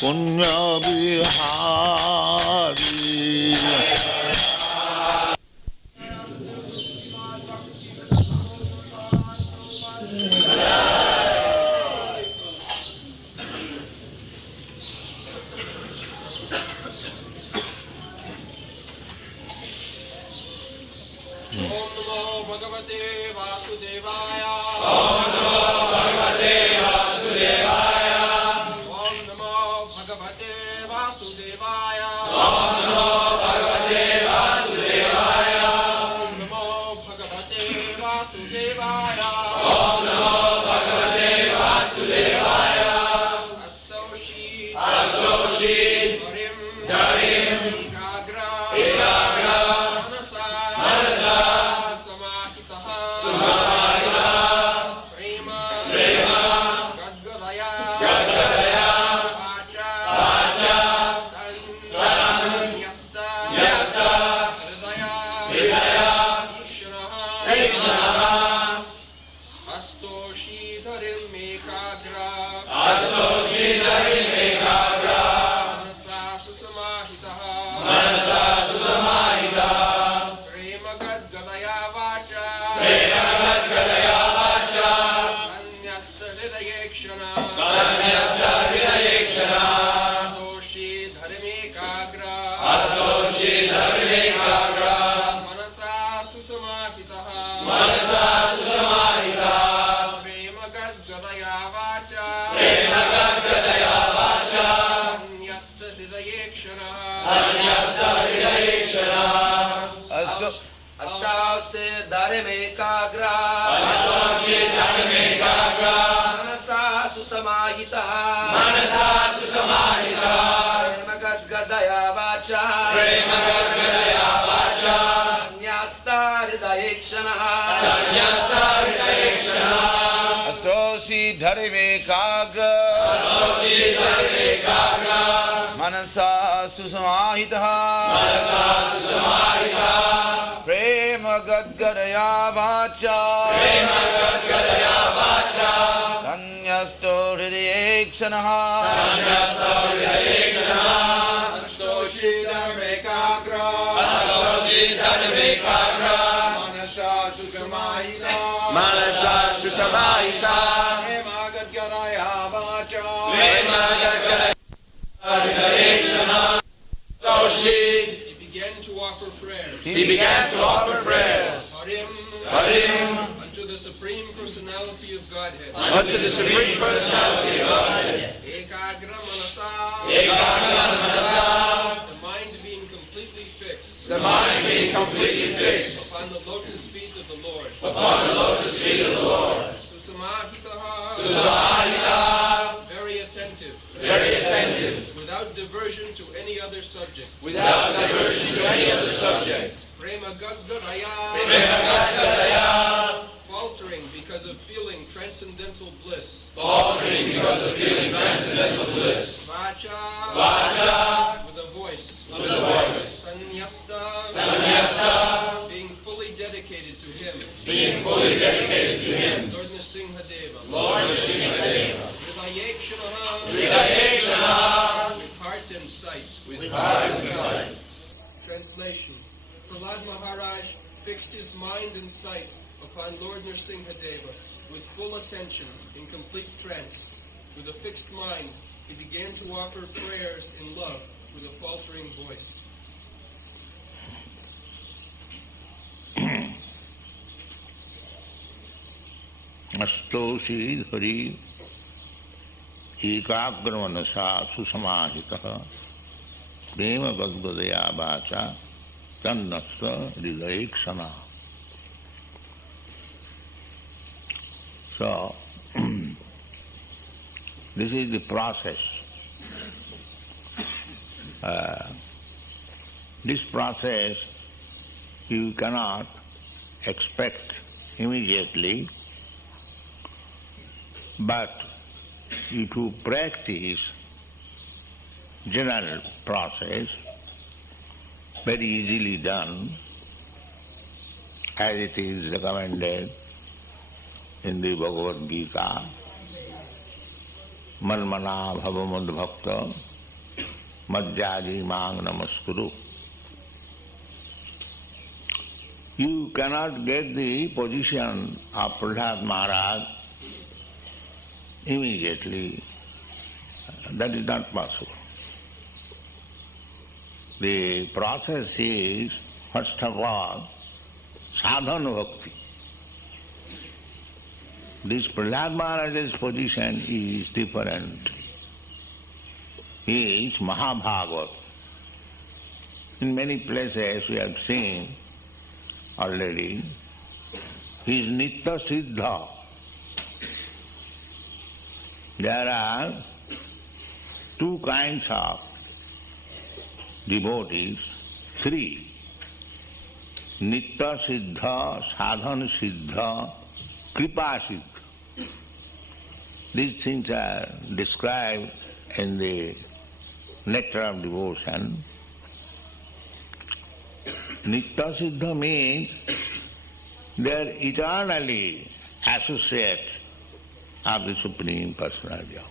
punya bihari. Astoshi dharivekagra manasa susamahitaha prema gadgadaya vacha tanyasto hridayekshanaha Astoshi dharivekagra manasa susamahita prema gadgadaya vacha He began to offer prayers. Harim, unto the Supreme Personality of Godhead. Ekagra manasa, the mind being completely fixed. Upon the lotus feet of the Lord. Susamahitaha, very attentive. Without diversion to any other subject. Prema gadgadaya, faltering because of feeling transcendental bliss. Vacha, with a voice. Sanyasta, being fully dedicated to him. Lord Nrsimhadeva. Hridayekshanaha, with heart and sight. Translation. Prahlāda Mahārāja fixed his mind and sight upon Lord Nrsimhadeva with full attention in complete trance. With a fixed mind, he began to offer prayers in love with a faltering voice. Astoshi dhari ekagra manasa susamahitaha prema gadgadaya vacha tannasta hridayekshana. So, this is the process. This process you cannot expect immediately, but if you practice general process, very easily done, as it is recommended in the Bhagavad Gita, Manmana bhava madbhakta madhyadi mang namaskuru. You cannot get the position of Prahlāda Mahārāja immediately. That is not possible. The process is, first of all, sadhana bhakti. This Prahlāda Mahārāja's position is different. He is Mahabhāgavad. In many places we have seen already, he is Nitya Siddha. There are two kinds of devotees, three. Nitya Siddha, Sadhana Siddha, Kripa Siddha. These things are described in the Nectar of Devotion. Nitya Siddha means they are eternally associate of the Supreme Personality of God.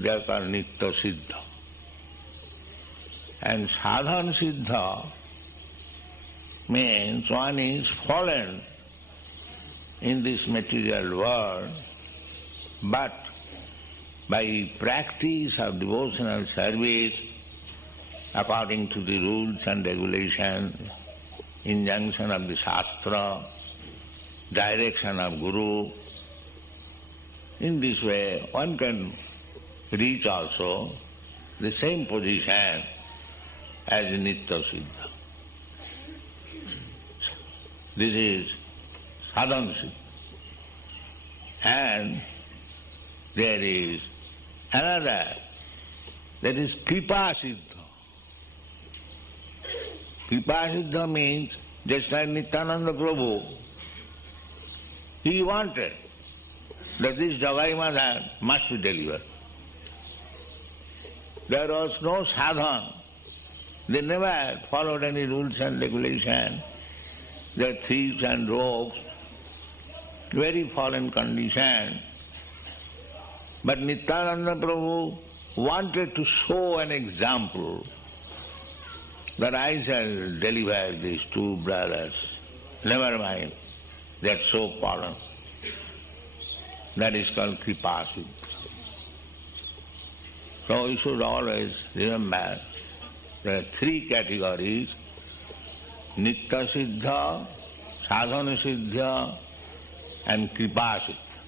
They are called Nitya Siddha. And Sadhana Siddha means one is fallen in this material world, but by practice of devotional service, according to the rules and regulations, injunction of the Shastra, direction of Guru, in this way one can reach also the same position as Nitya Siddha. This is Sadhana Siddha. And there is another, that is Kripa Siddha. Kripa Siddha means, just like Nityananda Prabhu, he wanted that this Jagai Madha must be delivered. There was no sadhana. They never followed any rules and regulations. They are thieves and rogues, very fallen condition. But Nityananda Prabhu wanted to show an example that I shall deliver these two brothers. Never mind, they are so fallen. That is called Kripa Siddha. So you should always remember there are three categories: Nitya Siddha, Sadhana Siddha, and Kripa Siddha.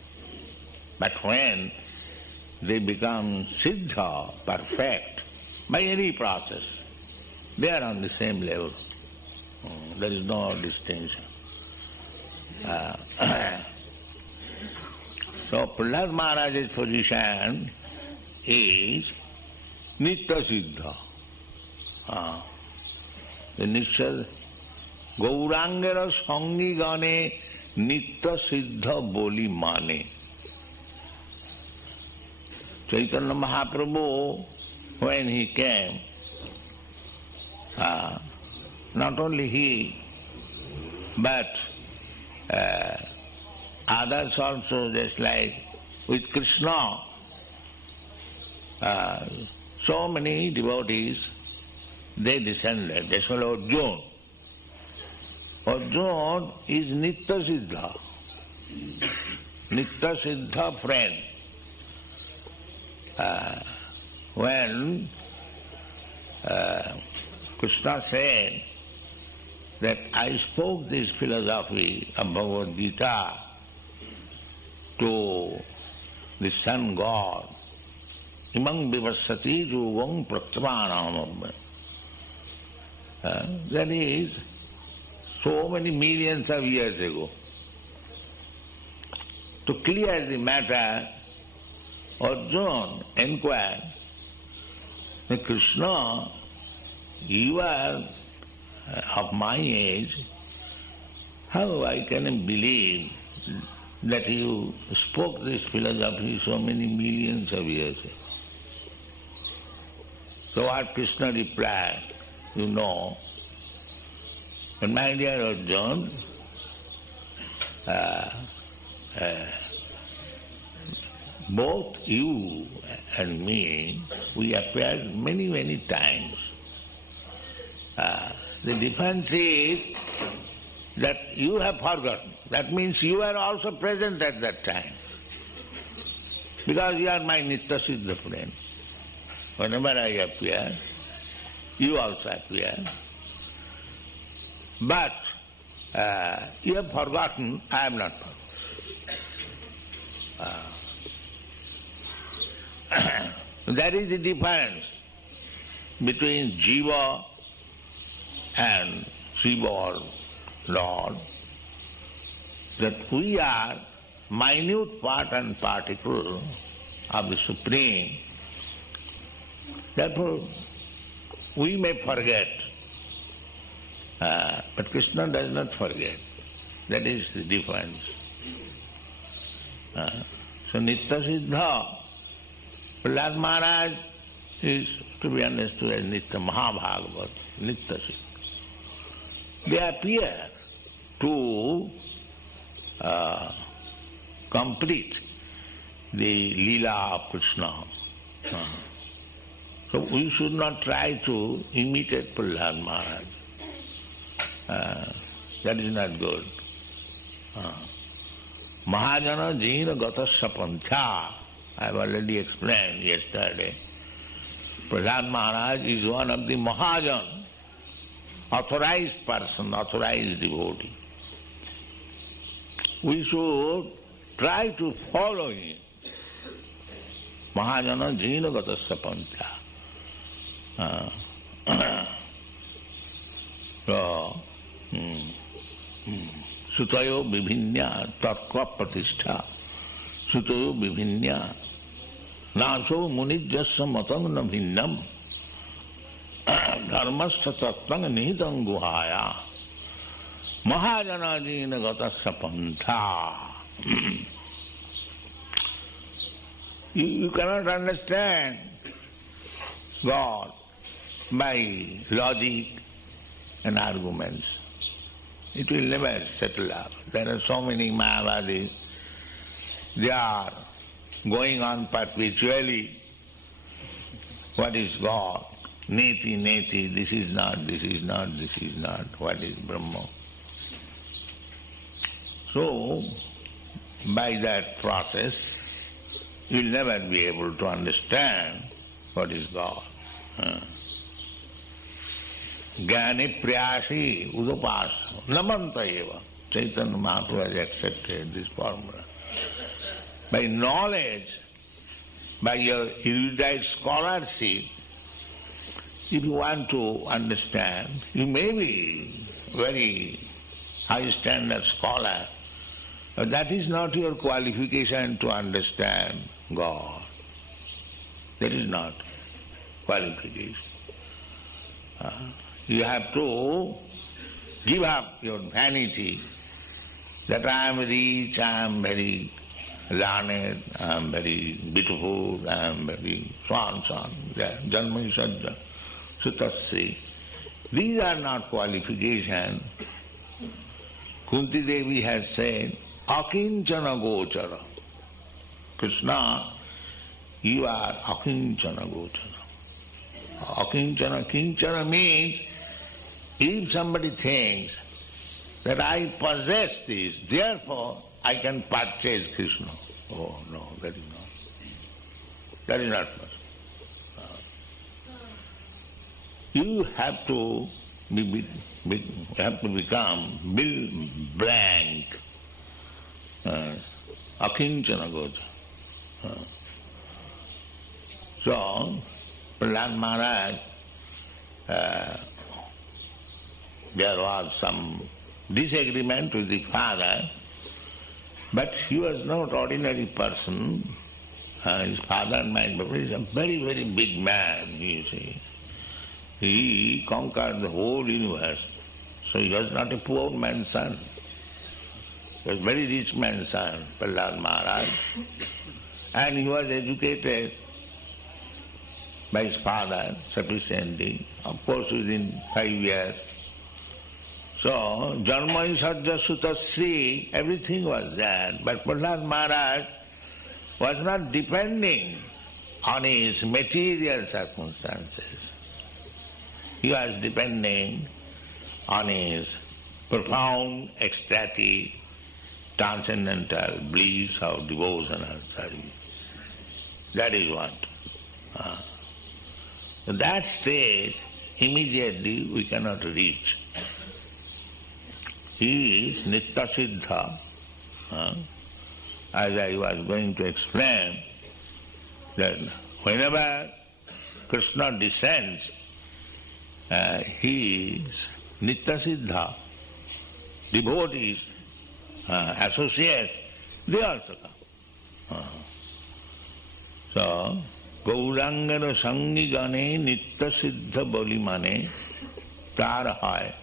But when they become Siddha, perfect, by any process, they are on the same level. There is no distinction. So Prahlāda Mahārāja's position is Nitya Siddha. The Nitya Gaurangera Sangi Gane Nitya Siddha Boli Mane. Chaitanya Mahaprabhu, when he came, not only he, but others also, just like with Krishna, so many devotees, they descended. That's called Arjuna. Arjuna is Nitya Siddha. Nitya Siddha friend. When Krishna said that I spoke this philosophy of Bhagavad Gita to the sun god, imang vivasati yugam pratyamanam. That is so many millions of years ago. To clear the matter, Arjuna inquired, Krishna, you are of my age, how I can believe that you spoke this philosophy so many millions of years ago? So what Krishna replied, you know, but my dear Arjuna, both you and me, we appeared many, many times. The difference is that you have forgotten. That means you are also present at that time. Because you are my Nitya Siddha friend. Whenever I appear, you also appear. But you have forgotten, I have not forgotten. That is the difference between Jiva and Shiva or Lord, that we are minute part and particle of the Supreme. Therefore, we may forget, but Krishna does not forget. That is the difference. So Nitya Siddha, Prahlāda Mahārāja is to be understood as Nitya Mahabhāgavata, Nitya Siddha. They appear to complete the Leela of Krishna. So we should not try to imitate Prahlāda Mahārāja. That is not good. Mahājana jīna gatasya pantha. I have already explained yesterday. Prahlāda Mahārāja is one of the Mahājan, authorized person, authorized devotee. We should try to follow him. Mahājana jīna gatasya pantha. Sutayo viभिन्या tarka pratishtha. Sutayo viभिन्या naso munijyasya matam na bhinnam. Dharmastha tattvaṁ nihitam guhaya. Mahājana jīna gatasya pantha. You cannot understand God by logic and arguments. It will never settle up. There are so many Mayavadis. They are going on perpetually. What is God? Neti, neti, this is not, this is not, this is not. What is Brahma? So, by that process, you will never be able to understand what is God. Jnani prayasi udapasa namanta eva. Chaitanya Mahaprabhu has accepted this formula. By knowledge, by your erudite scholarship, if you want to understand, you may be very high standard scholar, but that is not your qualification to understand God. That is not qualification. You have to give up your vanity that I am rich, I am very learned, I am very beautiful, I am very so on, so on. Janma Sajja, Sutasri. These are not qualifications. Kunti Devi has said, Akinchana Gochara. Krishna, you are Akinchana Gochara. Akinchana, Kinchana means if somebody thinks that I possess this, therefore I can purchase Krishna. Oh no, that is not. That is not possible. You have to become blank. Akinchana Gochara. So, Prahlāda Mahārāja, there was some disagreement with the father, but he was not ordinary person. His father might be a very, very big man, you see. He conquered the whole universe. So he was not a poor man's son. He was a very rich man's son, Prahlāda Mahārāja. And he was educated by his father sufficiently, of course within 5 years. So, Janma Sajja Sutasri, everything was there. But Prahlāda Mahārāja was not depending on his material circumstances. He was depending on his profound, ecstatic, transcendental bliss of devotional service. That is what. That stage, immediately we cannot reach. He is Nitya Siddha. As I was going to explain, that whenever Krishna descends, he is Nitya Siddha. Devotees, associates, they also come. So, Gaurangana Sangi Gane Nitya Siddha Boli Mane Tar Hai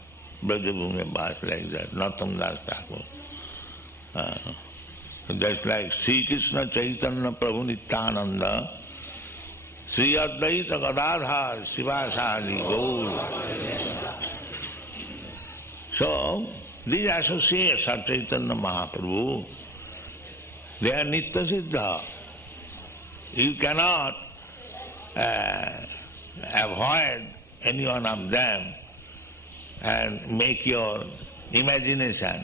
Brajabhumi Bas, like that, Natam Das Thakur. That's like Sri Krishna Chaitanya Prabhu Nityananda, Sri Advaita Gadadhar Sivasadi Gaur. So, these associates of Chaitanya Mahaprabhu, they are Nitya Siddha. You cannot avoid any one of them and make your imagination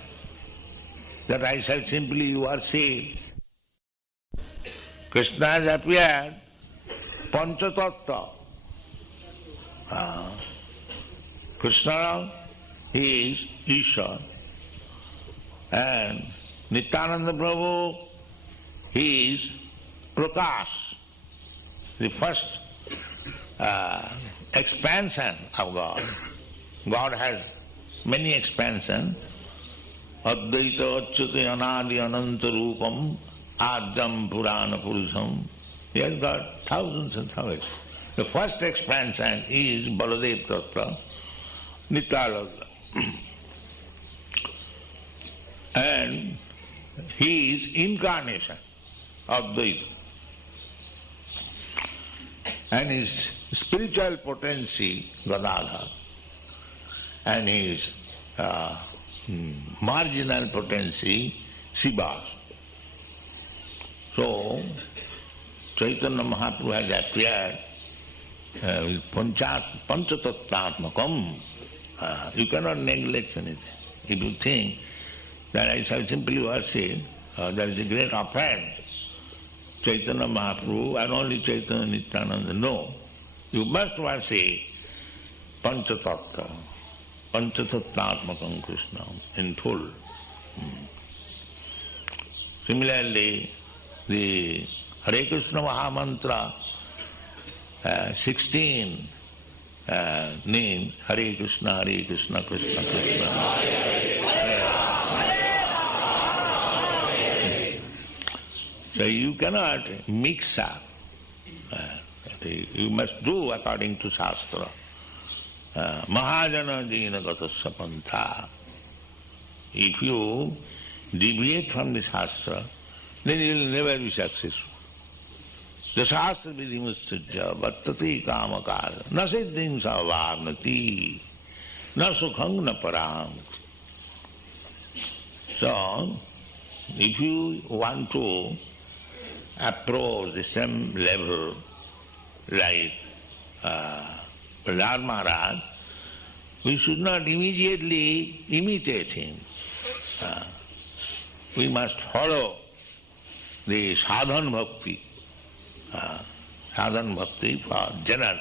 that I shall simply worship. Krishna has appeared Panchatattva. Krishna is Ishvara. And Nityananda Prabhu is Prakash, the first expansion of God. God has many expansions. Advaita Achyuta Anadi Ananta Rupam Adyam Purana Purusham. He has got thousands and thousands. The first expansion is Baladev Tattva, Nityananda. And he is incarnation of Advaita. And his spiritual potency, Gadadhar, and his marginal potency, Shiva. So, Chaitanya Mahaprabhu has appeared with Panchatattvatmakam. You cannot neglect anything. If you think that I shall simply worship, there is a great offense. Chaitanya Mahaprabhu and only Chaitanya Nityananda. No. You must worship Panchatattva, Panchatattvatmakam Krishna in full. Similarly, the Hare Krishna Mahamantra, 16 names, Hare Krishna, Krishna Krishna. So you cannot mix up. You must do according to Shastra. Mahajana Dina Gatasya Pantha. If you deviate from the Shastra, then you will never be successful. The Shastra Vidhimustajya Vattati Kamakara Na Siddhim Savarnati Na Sukhang Na Param. So, if you want to approach the same level like Prahlāda Mahārāja, we should not immediately imitate him. We must follow the sadhana bhakti. Sadhana bhakti for general.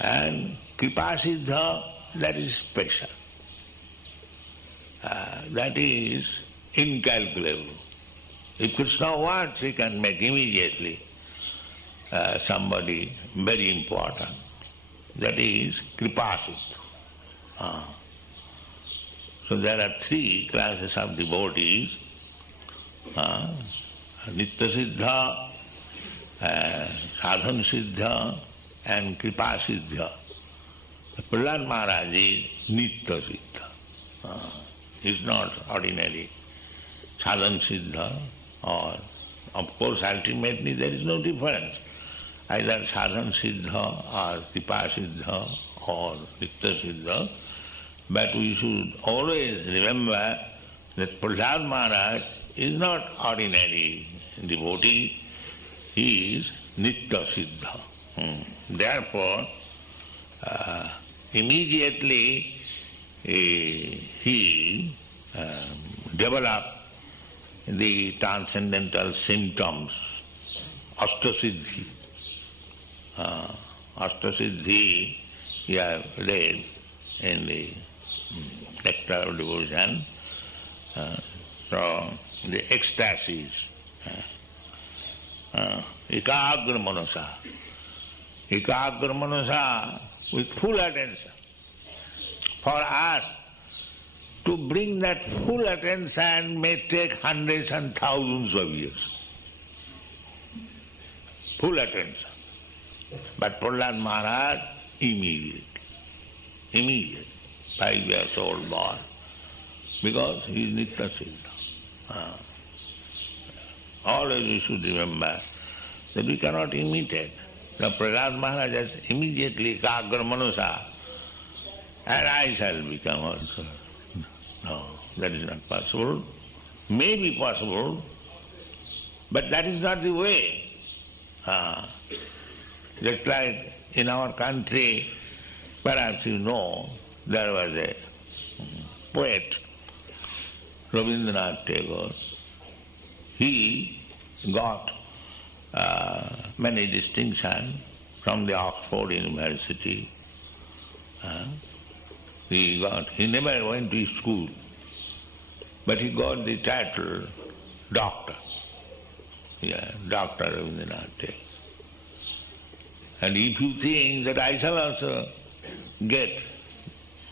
And Kripa Siddha, that is special. That is incalculable. If Krishna wants, he can make immediately somebody very important. That is Kripa Siddha. So there are three classes of devotees. Nitya Siddha, Sadhana Siddha and Kripa Siddha. Prahlāda Mahārāja is Nitya Siddha. He is not ordinary Sadhana Siddha, or of course ultimately there is no difference. Either Sadhana Siddha or Kripa Siddha or Nitya Siddha. But we should always remember that Prahlāda Mahārāja is not ordinary devotee, he is Nitya Siddha. Therefore, immediately he developed the transcendental symptoms, Ashtasiddhi. Ashtasiddhi, you have read in the nectar of devotion. So, the ecstasies, ekagra manasa. Ekagra manasa, with full attention. For us to bring that full attention may take hundreds and thousands of years. Full attention. But Prahlāda Mahārāja, immediate, 5 years old boy, because he is Nitya Siddha. Always we should remember that we cannot imitate. The Prahlāda Mahārāja immediately Kagra Manusa, and I shall become also. No, that is not possible. May be possible, but that is not the way. Just like in our country, perhaps you know, there was a poet, Rabindranath Tagore. He got many distinctions from the Oxford University. He never went to school, but he got the title doctor. Dr. Rabindranath Tagore. And if you think that I shall also get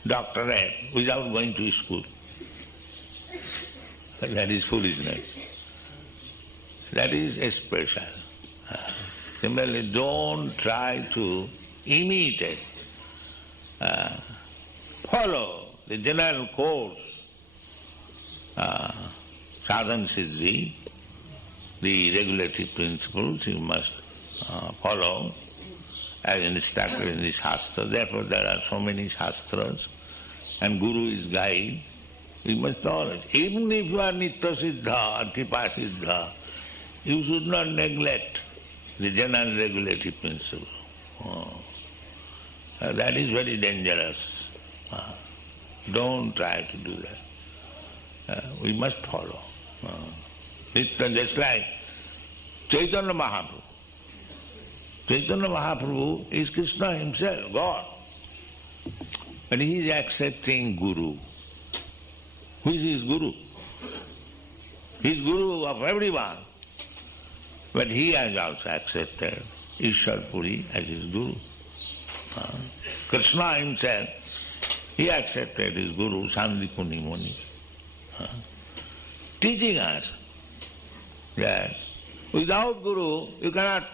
doctorate without going to school, that is foolishness. That is expression. Similarly, don't try to imitate. Follow the general course, sadhana siddhi, the regulatory principles you must follow as instructed in the Shastra. Therefore there are so many Shastras, and Guru is guide. You must always, even if you are Nitya Siddha or Kripa Siddha, you should not neglect the general regulatory principle. That is very dangerous. Don't try to do that. We must follow. Nitya, just like Chaitanya Mahaprabhu. Chaitanya Mahaprabhu is Krishna himself, God. And he is accepting Guru. Who is his Guru? He is Guru of everyone. But he has also accepted Ishwar Puri as his Guru. Krishna himself, he accepted his Guru, Sandipuni Muni, teaching us that without Guru you cannot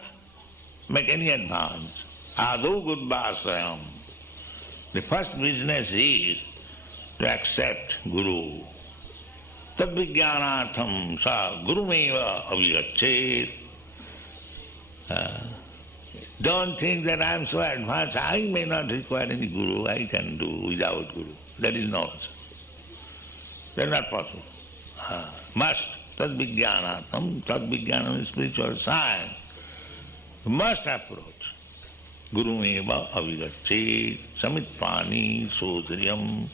make any advance. Adu Gudbhasayam. The first business is to accept Guru. Tad vijnanatham sa gurumeva avigachet. Don't think that I am so advanced, I may not require any Guru, I can do without Guru. That is nonsense. That is not possible. Must. Tad vijnanatham. Tad vijnanam is spiritual science. Must approach. Gurumeva avigachet. Samitpani sodriyam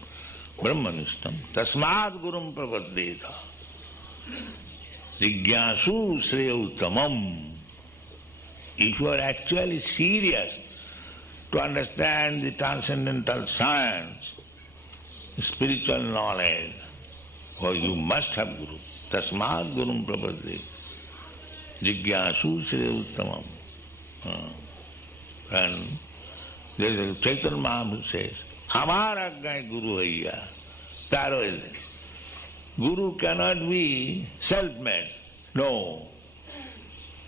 brahmanishtam. Tasmad gurum prapaddeta. Jigyasu sreya uttamam. If you are actually serious to understand the transcendental science, spiritual knowledge, you must have Guru. Tasmad gurum prapaddeta. Jigyasu sreya uttamam. And there is a Chaitanya Mahaprabhu says, Amar Ajnai Guru Haiya. Taro is it. Guru cannot be self-made. No.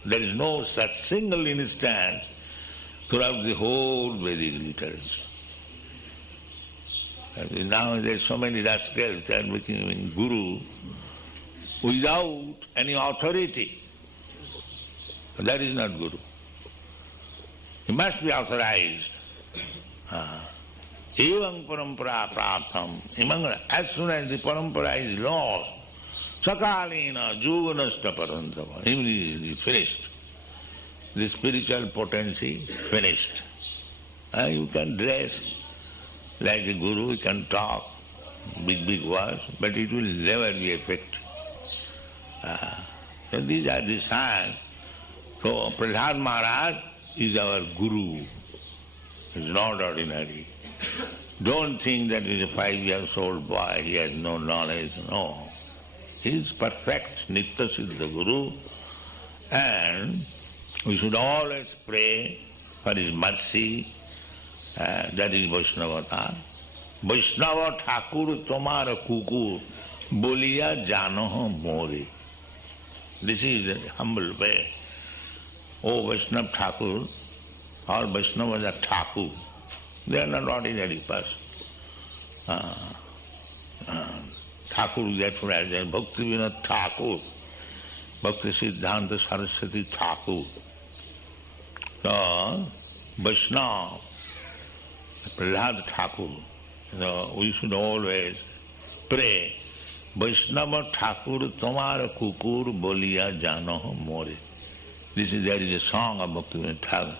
There is no such single instance throughout the whole Vedic literature. Now there are so many rascals that are becoming Guru without any authority. That is not Guru. He must be authorized. Evang parampara prartham. As soon as the parampara is lost, Sakalina Juganasta Parantava. Immediately finished. The spiritual potency finished. You can dress like a guru, you can talk big words, but it will never be effective. So these are the signs. So Prahlāda Mahārāja is our guru. He's not ordinary. Don't think that he's a 5-year-old boy, he has no knowledge. No. He is perfect, Nitya Siddha Guru, and we should always pray for his mercy. That is Vaishnavata. Vaishnava Thakur Tomara Kukur Boliya Janoh More. This is a humble way. Oh, Vaishnava Thakur, all Vaishnavas are Thakur. They are not ordinary persons. Thakur, therefore, as a Bhakti Vinod Thakur, Bhakti Siddhanta Saraswati Thakur. So, Vaishnava, Prahlāda Thakur, we should always pray, Vaishnava Thakur Tomara Kukur Boliya Janoh More. There is a song of Bhakti Vinod Thakur.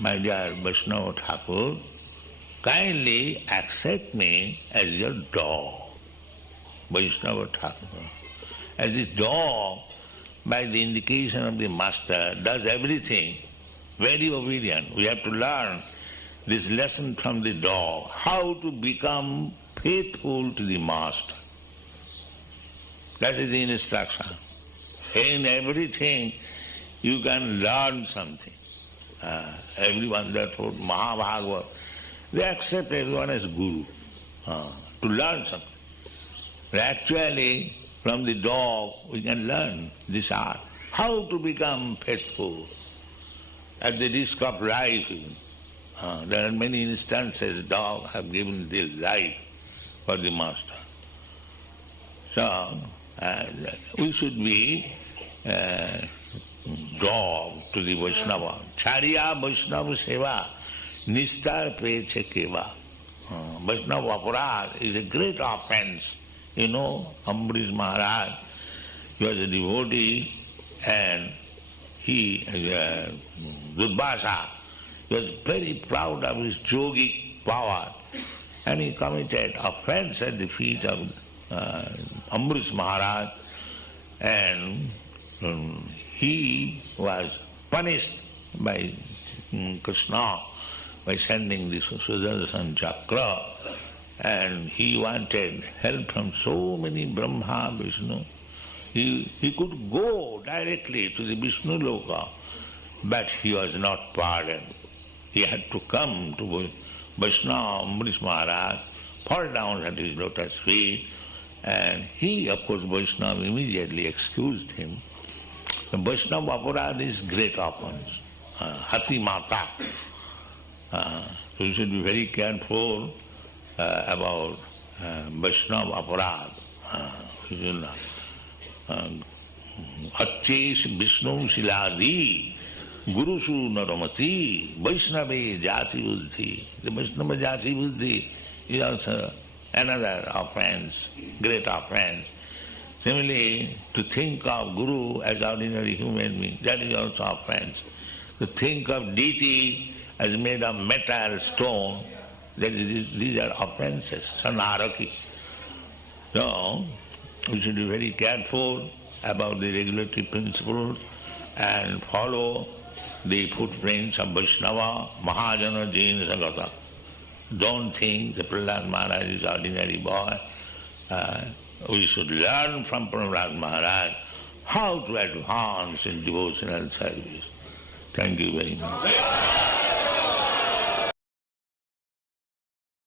My dear Vaishnava Thakur, kindly accept me as your dog. Vaishnava Thakur. As the dog, by the indication of the master, does everything, very obedient. We have to learn this lesson from the dog, how to become faithful to the master. That is the instruction. In everything you can learn something. Everyone, therefore, Mahabhagavad, they accept everyone as guru to learn something. But actually, from the dog we can learn this art, how to become faithful. At the risk of life, there are many instances dogs have given their life for the master. So, we should be dog to the Vaishnava. Chariya Vaishnava Seva Nistar Preche Keva. Vaishnava Aparad is a great offense. You know, Ambarish Maharaj, he was a devotee and he, Dudbhasa, he was very proud of his yogic power and he committed offense at the feet of Ambarish Maharaj and he was punished by Krishna by sending the Sudarshan Chakra, and he wanted help from so many Brahma, Vishnu. He could go directly to the Vishnu Loka, but he was not pardoned. He had to come to Vaishnava Ambarish Maharaj, fall down at his lotus feet, and he, of course, Vaishnava immediately excused him. The Vaishnava Aparad is great offense. Hati Mata. So you should be very careful about Vaishnava Aparad. Hatchesh Vishnu Siladi Gurusu Naramati Vaishnava Jati Buddhi. The Vaishnava Jati Buddhi is also another offense, great offense. Similarly, to think of Guru as ordinary human being, that is also offense. To think of deity as made of metal, stone, these are offenses, sanaraki. So, we should be very careful about the regulatory principles and follow the footprints of Vaishnava, Mahajana, Jaina, Sagata. Don't think the Prahlāda Mahārāja is ordinary boy. We should learn from Prahlāda Mahārāja how to advance in devotional service. Thank you very much.